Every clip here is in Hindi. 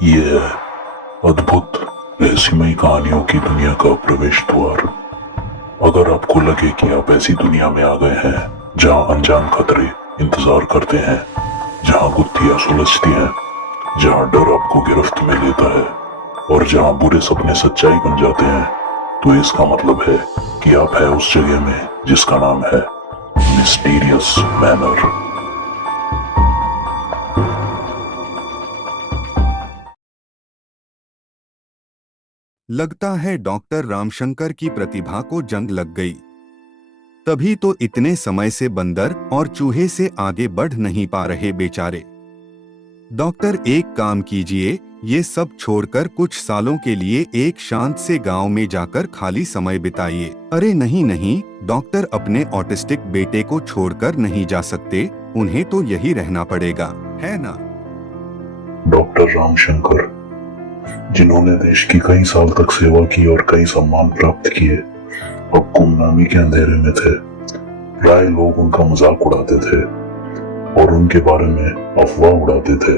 ये है अद्भुत रहस्यमयी कहानियों की दुनिया का प्रवेश द्वार। अगर आपको लगे कि आप ऐसी दुनिया में आ गए हैं जहां अनजान खतरे इंतजार करते हैं, जहां गुत्थियां सुलझती हैं, जहां डर आपको गिरफ्त में लेता है और जहां बुरे सपने सच्चाई बन जाते हैं, तो इसका मतलब है कि आप है उस जगह में जिसका नाम है मिस्टीरियस मैनर। लगता है डॉक्टर रामशंकर की प्रतिभा को जंग लग गई। तभी तो इतने समय से बंदर और चूहे से आगे बढ़ नहीं पा रहे बेचारे। डॉक्टर, एक काम कीजिए, ये सब छोड़कर कुछ सालों के लिए एक शांत से गांव में जाकर खाली समय बिताइए। अरे नहीं नहीं डॉक्टर, अपने ऑटिस्टिक बेटे को छोड़कर नहीं जा सकते, उन्हें तो यही रहना पड़ेगा, है ना? डॉक्टर रामशंकर, जिन्होंने देश की कई साल तक सेवा की और कई सम्मान प्राप्त किए, अब गुमनामी के अंधेरे में थे। प्राय लोग उनका मजाक उड़ाते थे और उनके बारे में अफवाह उड़ाते थे।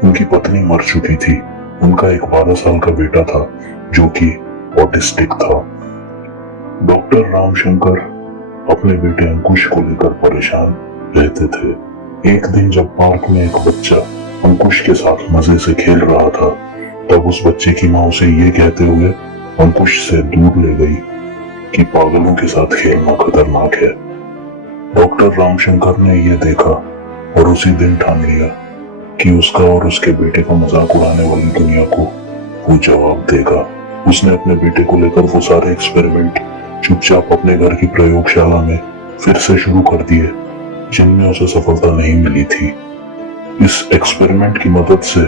उनकी पत्नी मर चुकी थी, उनका एक 12 साल का बेटा था जो कि ऑटिस्टिक था। डॉक्टर रामशंकर अपने बेटे अंकुश को लेकर परेशान रहते थे। एक दिन जब पार्क में एक बच्चा अंकुश के साथ मजे से खेल रहा था, तब उस बच्चे की माँ उसे ये कहते हुए अंकुश से दूर ले गई कि पागलों के साथ खेलना खतरनाक है। डॉक्टर रामशंकर ने यह देखा और उसी दिन ठान लिया कि उसका और उसके बेटे का मजाक उड़ाने वाली दुनिया को वो जवाब देगा। उसने अपने बेटे को लेकर वो सारे एक्सपेरिमेंट चुपचाप अपने घर की प्रयोगशाला में फिर से शुरू कर दिए, जिनमें उसे सफलता नहीं मिली थी। इस एक्सपेरिमेंट की मदद से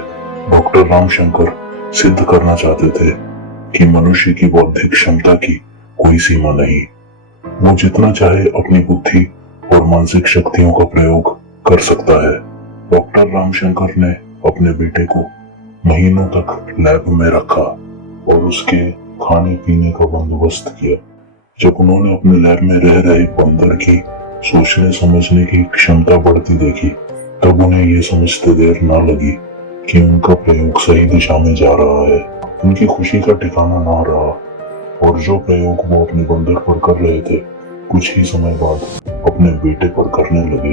डॉक्टर रामशंकर सिद्ध करना चाहते थे कि मनुष्य की बौद्धिक क्षमता की कोई सीमा नहीं। वो जितना चाहे अपनी बुद्धि और मानसिक शक्तियों का प्रयोग कर सकता है। डॉक्टर रामशंकर ने अपने बेटे को महीनों तक लैब में रखा और उसके खाने पीने का बंदोबस्त किया। जब उन्होंने अपने लैब में रह रहे बंदर की सोचने समझने की क्षमता बढ़ती देखी, तब उन्हें यह समझते देर ना लगी कि उनका प्रयोग सही दिशा में जा रहा है। उनकी खुशी का ठिकाना ना रहा और जो प्रयोग वो अपने बंदर पर कर रहे थे, कुछ ही समय बाद अपने बेटे पर करने लगे।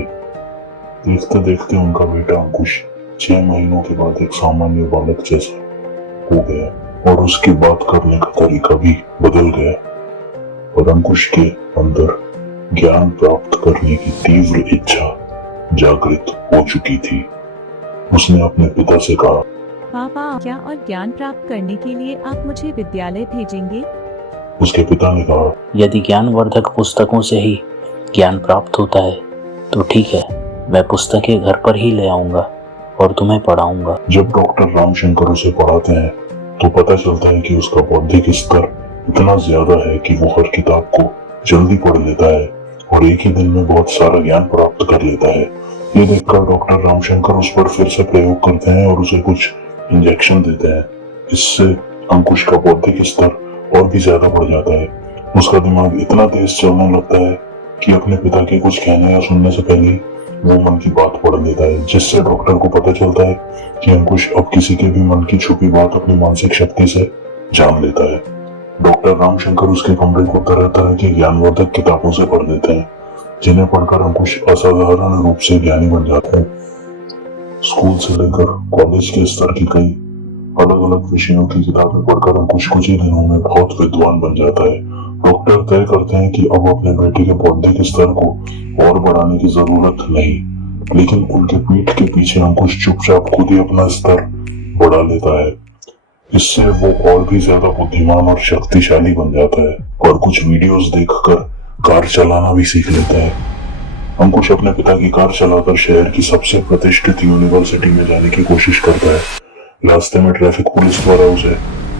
देखते देखते उनका बेटा अंकुश 6 महीनों के बाद एक सामान्य बालक जैसा हो गया और उसकी बात करने का तरीका भी बदल गया। और अंकुश के अंदर ज्ञान प्राप्त करने की तीव्र इच्छा जागृत हो चुकी थी। उसने अपने पिता से कहा, पापा, क्या और ज्ञान प्राप्त करने के लिए आप मुझे विद्यालय भेजेंगे? उसके पिता ने कहा, यदि ज्ञानवर्धक पुस्तकों से ही ज्ञान प्राप्त होता है तो ठीक है, मैं पुस्तकें घर पर ही ले आऊंगा और तुम्हें पढ़ाऊंगा। जब डॉक्टर रामशंकर उसे पढ़ाते हैं तो पता चलता है कि उसका बौद्धिक स्तर इतना ज्यादा है कि वो हर किताब को जल्दी पढ़ लेता है और एक ही दिन में बहुत सारा ज्ञान प्राप्त कर लेता है। ये देखकर डॉक्टर रामशंकर उस पर फिर से प्रयोग करते हैं और उसे कुछ इंजेक्शन देते हैं। इससे अंकुश का बौद्धिक स्तर और भी ज्यादा बढ़ जाता है। उसका दिमाग इतना तेज चलने लगता है कि अपने पिता के कुछ कहने या सुनने से पहले वो मन की बात पढ़ लेता है, जिससे डॉक्टर को पता चलता है कि अंकुश अब किसी के भी मन की छुपी बात अपनी मानसिक शक्ति से जान लेता है। डॉक्टर रामशंकर उसके कमरे को तरह तरह की ज्ञानवर्धक किताबों से भर देते हैं, जिन्हें पढ़कर अंकुश असाधारण रूप से ज्ञानी बन जाता है। स्कूल से लेकर कॉलेज के स्तर की कई अलग अलग विषयों की किताबें पढ़कर अंकुश कुछ ही दिनों में बहुत विद्वान बन जाता है। डॉक्टर तय करते हैं कि अब अपने बेटे के बौद्धिक स्तर को और बढ़ाने की जरूरत नहीं, लेकिन उनके पीठ के पीछे अंकुश चुपचाप खुद ही अपना स्तर बढ़ा लेता है। इससे वो और भी ज्यादा बुद्धिमान और शक्तिशाली बन जाता है और कुछ वीडियोस देखकर कार चलाना भी सीख लेता है। अंकुश अपने पिता की कार चलाकर शहर की सबसे प्रतिष्ठित यूनिवर्सिटी में जाने की कोशिश करता है। रास्ते में ट्रैफिक पुलिस द्वारा उसे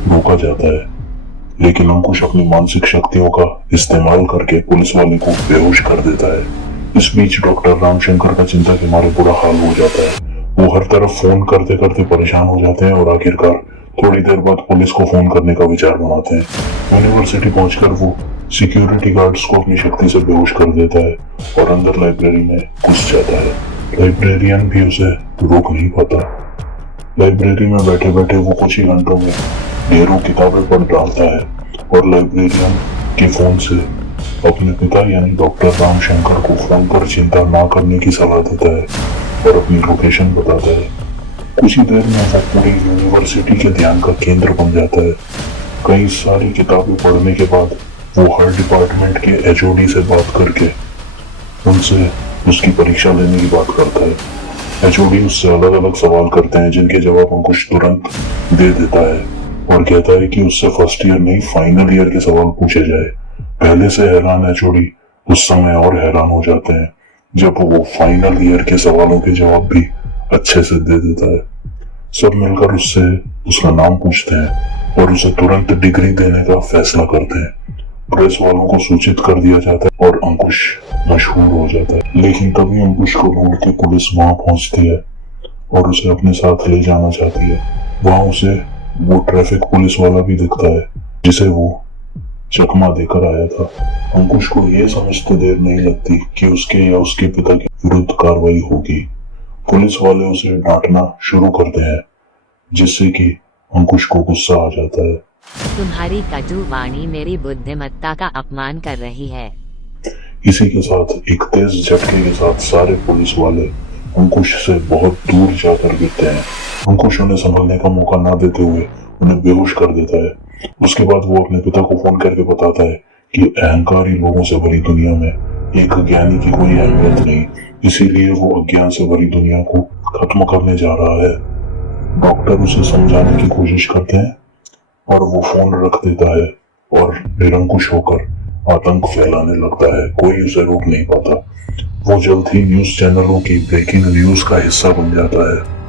रोका जाता है, लेकिन अंकुश अपनी मानसिक शक्तियों का इस्तेमाल करके पुलिस वाले को बेहोश कर देता है। इस बीच डॉक्टर रामशंकर का चिंता के मारे बुरा हाल हो जाता है। वो हर तरफ फोन करते करते परेशान हो जाते हैं और आखिरकार थोड़ी देर बाद पुलिस को फोन करने का विचार बनाते हैं। यूनिवर्सिटी पहुंचकर वो सिक्योरिटी गार्ड्स को अपनी शक्ति से बेहोश कर देता है और अंदर लाइब्रेरी में घुस जाता है। लाइब्रेरियन भी उसे रोक नहीं पाता। लाइब्रेरी में बैठे बैठे वो कुछ ही घंटों में ढेरों किताबें पढ़ डालता है और लाइब्रेरियन के फोन से अपने पिता यानी डॉक्टर रामशंकर को फोन पर चिंता ना करने की सलाह देता है और अपनी लोकेशन बताता है। कुछ ही देर में वो पूरी यूनिवर्सिटी के ध्यान का केंद्र बन जाता है। कई सारी किताबें पढ़ने के बाद वो हर डिपार्टमेंट के एचओडी से बात करके उनसे उसकी परीक्षा लेने की बात करता है। एचओडी उससे अलग अलग सवाल करते हैं जिनके जवाब अंकुश तुरंत दे देता है और कहता है कि उससे फर्स्ट ईयर नहीं फाइनल ईयर के सवाल पूछे जाए। पहले से हैरान एचओडी उस समय और हैरान हो जाते हैं जब वो फाइनल ईयर के सवालों के जवाब भी अच्छे से दे देता है। सब मिलकर उससे उसका नाम पूछते हैं और उसे तुरंत डिग्री देने का फैसला करते हैं। प्रेस वालों को सूचित कर दिया जाता है और अंकुश मशहूर हो जाता है। लेकिन तभी अंकुश को ढूंढ के पुलिस वहां पहुंचती है और उसे अपने साथ ले जाना चाहती है। वहां उसे वो ट्रैफिक पुलिस वाला भी दिखता है जिसे वो चकमा देकर आया था। अंकुश को यह समझते देर नहीं लगती कि उसके या उसके पिता के विरुद्ध कार्रवाई होगी। पुलिस वाले उसे डांटना शुरू करते हैं जिससे कि अंकुश को गुस्सा आ जाता है। तुम्हारी कटु वाणी मेरी बुद्धिमत्ता का अपमान कर रही है। इसी के साथ एक तेज झटके के साथ सारे पुलिस वाले अंकुश से बहुत दूर जाकर गिरते हैं। अंकुश उन्हें संभलने का मौका ना देते हुए उन्हें बेहोश कर देता है। उसके बाद वो अपने पिता को फोन करके बताता है कि अहंकारी लोगों से भरी दुनिया में एक ज्ञानी की कोई अहमियत नहीं, इसीलिए वो अज्ञान से भरी दुनिया को खत्म करने जा रहा है। डॉक्टर उसे समझाने की कोशिश करते हैं और वो फोन रख देता है और निरंकुश होकर आतंक फैलाने लगता है। कोई उसे रोक नहीं पाता। वो जल्द ही न्यूज चैनलों की ब्रेकिंग न्यूज का हिस्सा बन जाता है।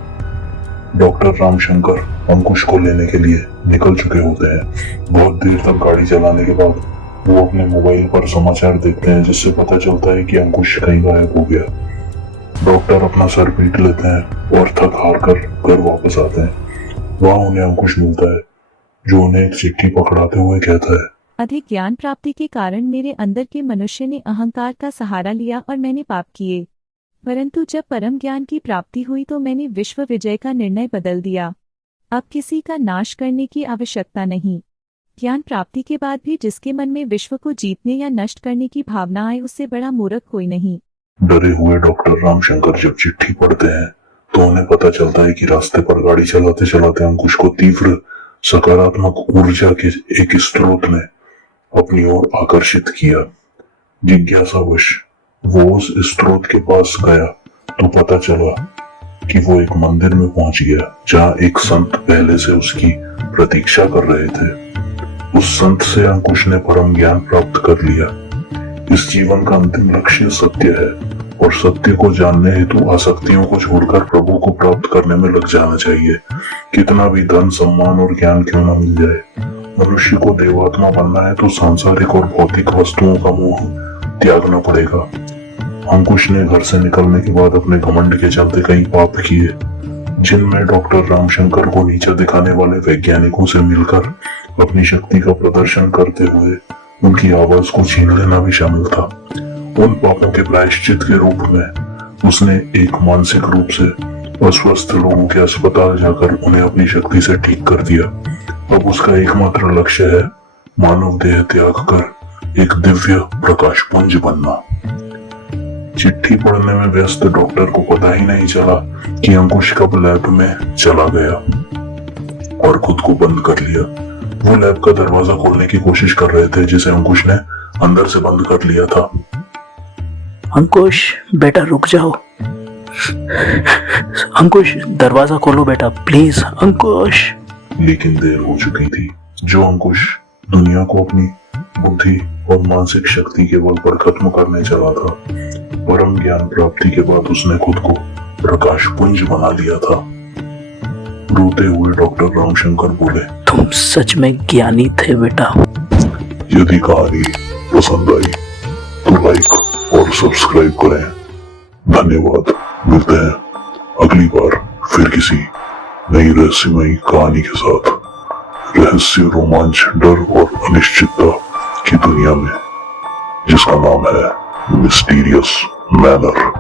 डॉक्टर रामशंकर अंकुश को लेने के लिए निकल चुके होते हैं। बहुत देर तक गाड़ी चलाने के बाद वो अपने मोबाइल पर समाचार देखते हैं जिससे पता चलता है कि अंकुश कहीं गायब हो गया। डॉक्टर अपना सर पीट लेते हैं और थक हार कर घर वापस आते हैं। वहां उन्हें अंकुश मिलता है जो उन्हें एक चिट्ठी पकड़ाते हुए कहता है, अधिक ज्ञान प्राप्ति के कारण मेरे अंदर के मनुष्य ने अहंकार का सहारा लिया और मैंने पाप किए, परंतु जब परम ज्ञान की प्राप्ति हुई तो मैंने विश्व विजय का निर्णय बदल दिया। अब किसी का नाश करने की आवश्यकता नहीं। ज्ञान प्राप्ति के बाद भी जिसके मन में विश्व को जीतने या नष्ट करने की भावना आए उससे बड़ा मूर्ख कोई नहीं। डरे हुए डॉक्टर रामशंकर जब चिट्ठी पढ़ते हैं तो उन्हें पता चलता है कि रास्ते पर गाड़ी चलाते चलाते अंकुश को तीव्र सकारात्मक ऊर्जा के एक स्रोत ने अपनी ओर आकर्षित किया। जिज्ञासावश वो उस स्रोत के पास गया तो पता चला कि वो एक मंदिर में पहुंच गया जहां एक संत पहले से उसकी प्रतीक्षा कर रहे थे। उस संत से अंकुश ने परम ज्ञान प्राप्त कर लिया। इस जीवन का अंतिम लक्ष्य सत्य है और सत्य को जानने हेतु आसक्तियों को छोड़कर प्रभु को प्राप्त करने में लग जाना चाहिए। कितना भी धन सम्मान और ज्ञान क्यों न मिल जाए, मनुष्य को देवात्मा बनना है तो सांसारिक और भौतिक वस्तुओं का मोह त्यागना पड़ेगा। अंकुश ने घर से निकलने के बाद अपने घमंड के चलते कई पाप किए जिनमें डॉक्टर रामशंकर को नीचा दिखाने वाले वैज्ञानिकों से मिलकर अपनी शक्ति का प्रदर्शन करते हुए उनकी आवाज को छीन लेना भी शामिल था। उन पापों के प्रायश्चित के रूप में उसने एक मानसिक रूप से अस्वस्थ लोगों के अस्पताल जाकर उन्हें अपनी शक्ति से ठीक कर दिया। अब उसका एकमात्र लक्ष्य है मानव देह त्याग कर एक दिव्य प्रकाश पुंज बनना। चिट्ठी पढ़ने में व्यस्त डॉक्टर को पता ही नहीं चला कि अंकुश कब लैब में चला गया और खुद को बंद कर लिया। वो लैब का दरवाजा खोलने की कोशिश कर रहे थे जिसे अंकुश ने अंदर से बंद कर लिया था। अंकुश बेटा रुक जाओ। अंकुश दरवाजा खोलो बेटा प्लीज अंकुश। लेकिन देर हो चुकी थी। जो अंकुश दुनिया को अपनी बुद्धि और मानसिक शक्ति के बल पर खत्म करने चला था, परम ज्ञान प्राप्ति के बाद उसने खुद को प्रकाश पुंज बना लिया था। रोते हुए डॉक्टर रामशंकर बोले, तुम सच में ज्ञानी थे बेटा। यदि कहानी पसंद आई तो लाइक और सब्सक्राइब करें। धन्यवाद। मिलते हैं अगली बार फिर किसी नई रहस्यमयी कहानी के साथ। रहस्य, रोमांच, डर और अनिश्चितता की दुनिया में जिसका नाम है मिस्टीरियस मैनर।